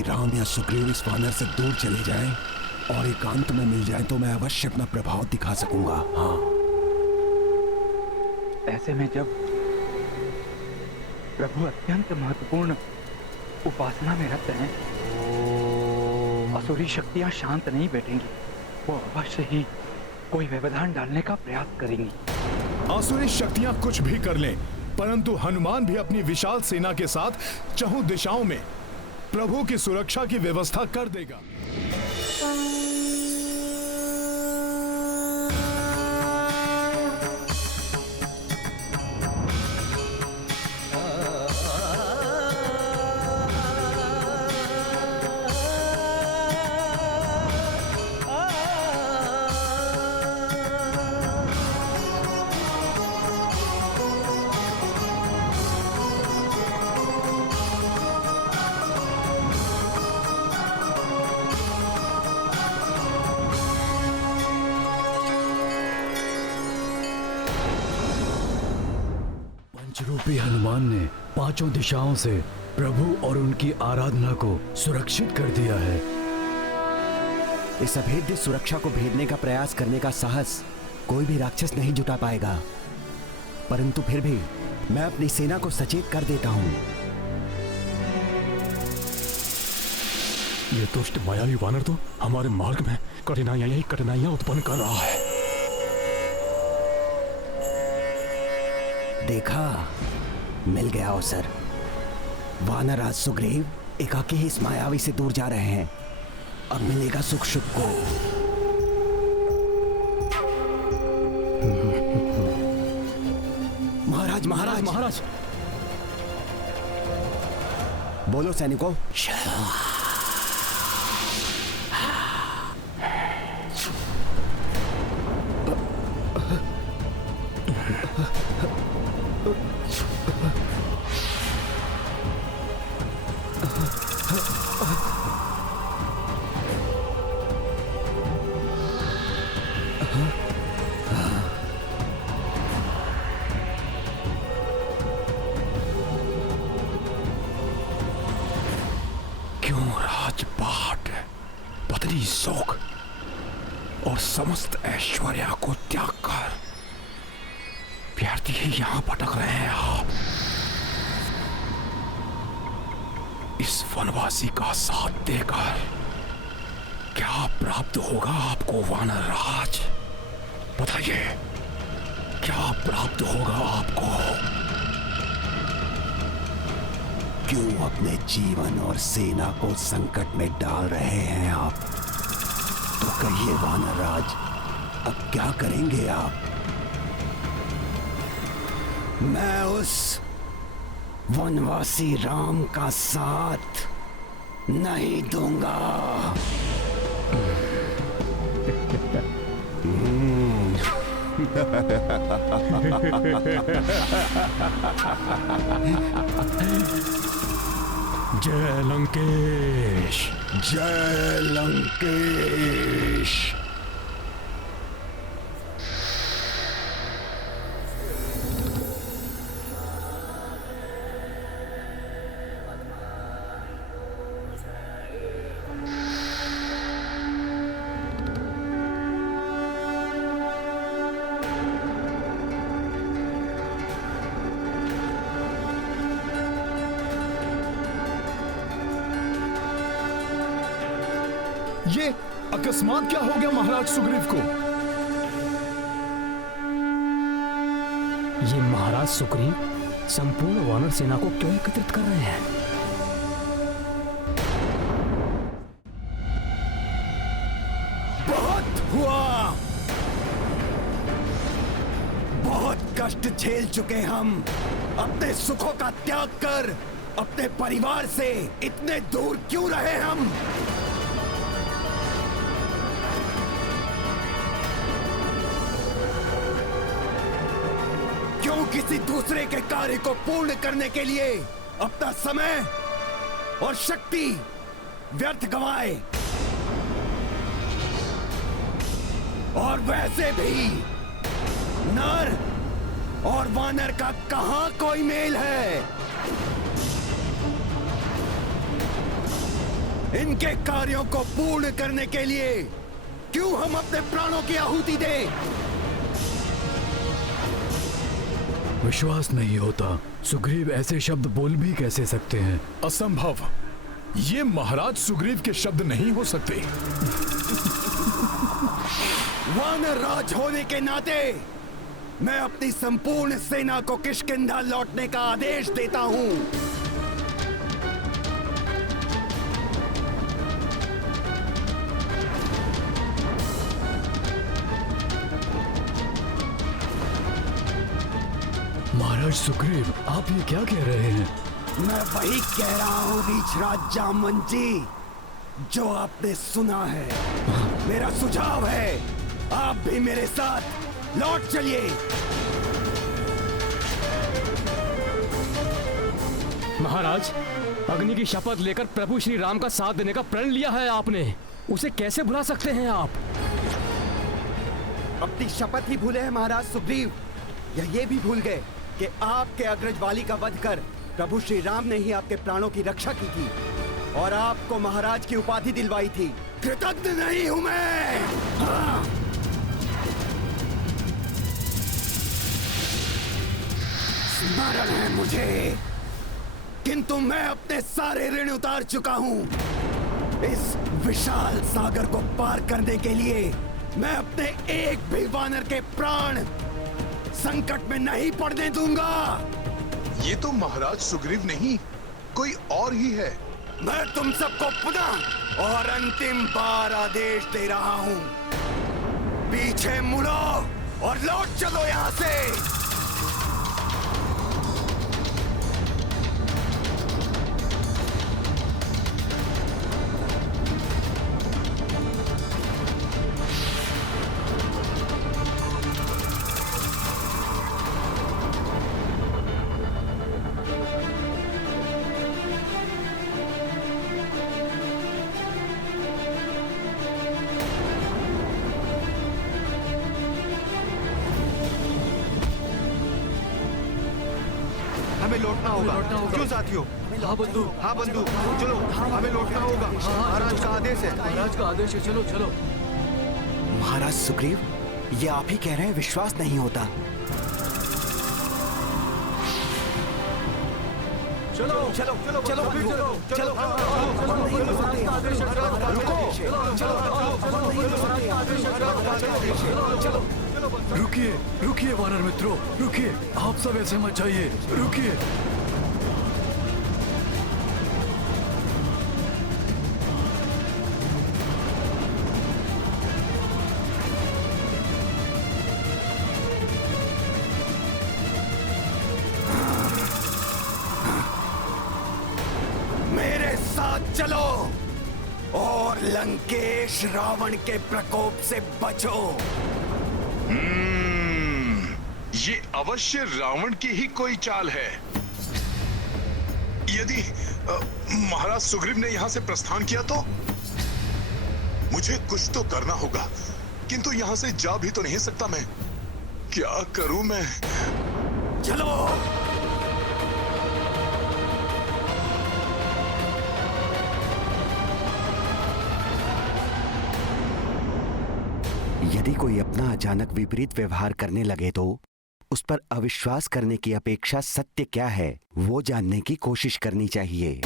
यदि राम या सुग्रीव इस वानर से दूर चले जाएं और एकांत में मिल जाएं तो मैं अवश्य अपना प्रभाव दिखा सकूंगा। हाँ, ऐसे में जब प्रभु अत्यंत महत्वपूर्ण उपासना में रत हैं, असुरी शक्तियां शांत नहीं बैठेंगी। वो अवश्य ही कोई व्यवधान डालने का प्रयास करेंगी। आसुरी शक्तियां कुछ भी कर लें, परंतु हनुमान भी अपनी विशाल सेना के साथ चहुं दिशाओं में प्रभु की सुरक्षा की व्यवस्था कर देगा। पंचरूपी हनुमान ने पांचों दिशाओं से प्रभु और उनकी आराधना को सुरक्षित कर दिया है। इस अभेद्य सुरक्षा को भेदने का प्रयास करने का साहस कोई भी राक्षस नहीं जुटा पाएगा, परंतु फिर भी मैं अपनी सेना को सचेत कर देता हूं। ये दुष्ट मायावी वानर तो हमारे मार्ग में कठिनाइयां उत्पन्न कर रहा है। देखा, मिल गया अवसर। वानरराज सुग्रीव एकाकी ही इस मायावी से दूर जा रहे हैं। अब मिलेगा सुख शुभ को। महाराज महाराज महाराज, बोलो सैनिकों। क्यों राजपाट, पत्नी सुख और समस्त ऐश्वर्य को त्याग कर व्यर्थ ही यहां भटक रहे हैं आप? इस वनवासी का साथ देकर क्या प्राप्त होगा आपको वानर राज? बताइए, क्या प्राप्त होगा आपको? क्यों अपने जीवन और सेना को संकट में डाल रहे हैं आप? तो कहिए वानरराज, अब क्या करेंगे आप? मैं उस वनवासी राम का साथ नहीं दूंगा। जय लंकेश, जय लंकेश। ये अकस्मात क्या हो गया महाराज सुग्रीव को? ये महाराज सुग्रीव संपूर्ण वानर सेना को क्यों एकत्रित कर रहे हैं? बहुत हुआ, बहुत कष्ट झेल चुके हम। अपने सुखों का त्याग कर अपने परिवार से इतने दूर क्यों रहे हम? क्यों किसी दूसरे के कार्य को पूर्ण करने के लिए अपना समय और शक्ति व्यर्थ गंवाए? और वैसे भी नर और वानर का कहां कोई मेल है? इनके कार्यों को पूर्ण करने के लिए क्यों हम अपने प्राणों की आहुति दें? विश्वास नहीं होता। सुग्रीव ऐसे शब्द बोल भी कैसे सकते हैं? असंभव। ये महाराज सुग्रीव के शब्द नहीं हो सकते। वानर राज होने के नाते मैं अपनी संपूर्ण सेना को किष्किंधा लौटने का आदेश देता हूं। महाराज सुग्रीव, आप ये क्या कह रहे हैं? मैं वही कह रहा हूं रीछराज जामवंत जी, जो आपने सुना है। मेरा सुझाव है, आप भी मेरे साथ लौट चलिए। महाराज, अग्नि की शपथ लेकर प्रभु श्री राम का साथ देने का प्रण लिया है आपने, उसे कैसे भुला सकते हैं आप? अपनी शपथ ही भूले हैं महाराज सुग्रीव, या ये भी भूल गए कि आपके अग्रज वाली का वध कर प्रभु श्री राम ने ही आपके प्राणों की रक्षा की थी और आपको महाराज की उपाधि दिलवाई थी। कृतज्ञ नहीं हूं मैं। हाँ। स्मरण है मुझे, किंतु मैं अपने सारे ऋण उतार चुका हूं। इस विशाल सागर को पार करने के लिए मैं अपने एक भी वानर के प्राण संकट में नहीं पड़ने दूंगा। ये तो महाराज सुग्रीव नहीं, कोई और ही है। मैं तुम सबको पुनः और अंतिम बार आदेश दे रहा हूं, पीछे मुड़ो और लौट चलो यहां से। हमें लौटना होगा। क्यों साथियों? हाँ बंधु, हाँ बंधु, चलो हमें लौटना होगा। महाराज का आदेश है। महाराज का आदेश है, चलो चलो। महाराज सुग्रीव, ये आप ही कह रहे हैं, विश्वास नहीं होता। चलो चलो चलो चलो चलो चलो। रुकिए, रुकिए वानर मित्रों, रुकिए। आप सब ऐसे मत जाइए, रुकिए। मेरे साथ चलो और लंकेश रावण के प्रकोप से बचो। ये अवश्य रावण की ही कोई चाल है। यदि महाराज सुग्रीव ने यहाँ से प्रस्थान किया तो मुझे कुछ तो करना होगा, किंतु यहाँ से जा भी तो नहीं सकता मैं। क्या करूं मैं? चलो। यदि कोई अपना अचानक विपरीत व्यवहार करने लगे तो उस पर अविश्वास करने की अपेक्षा सत्य क्या है वो जानने की कोशिश करनी चाहिए।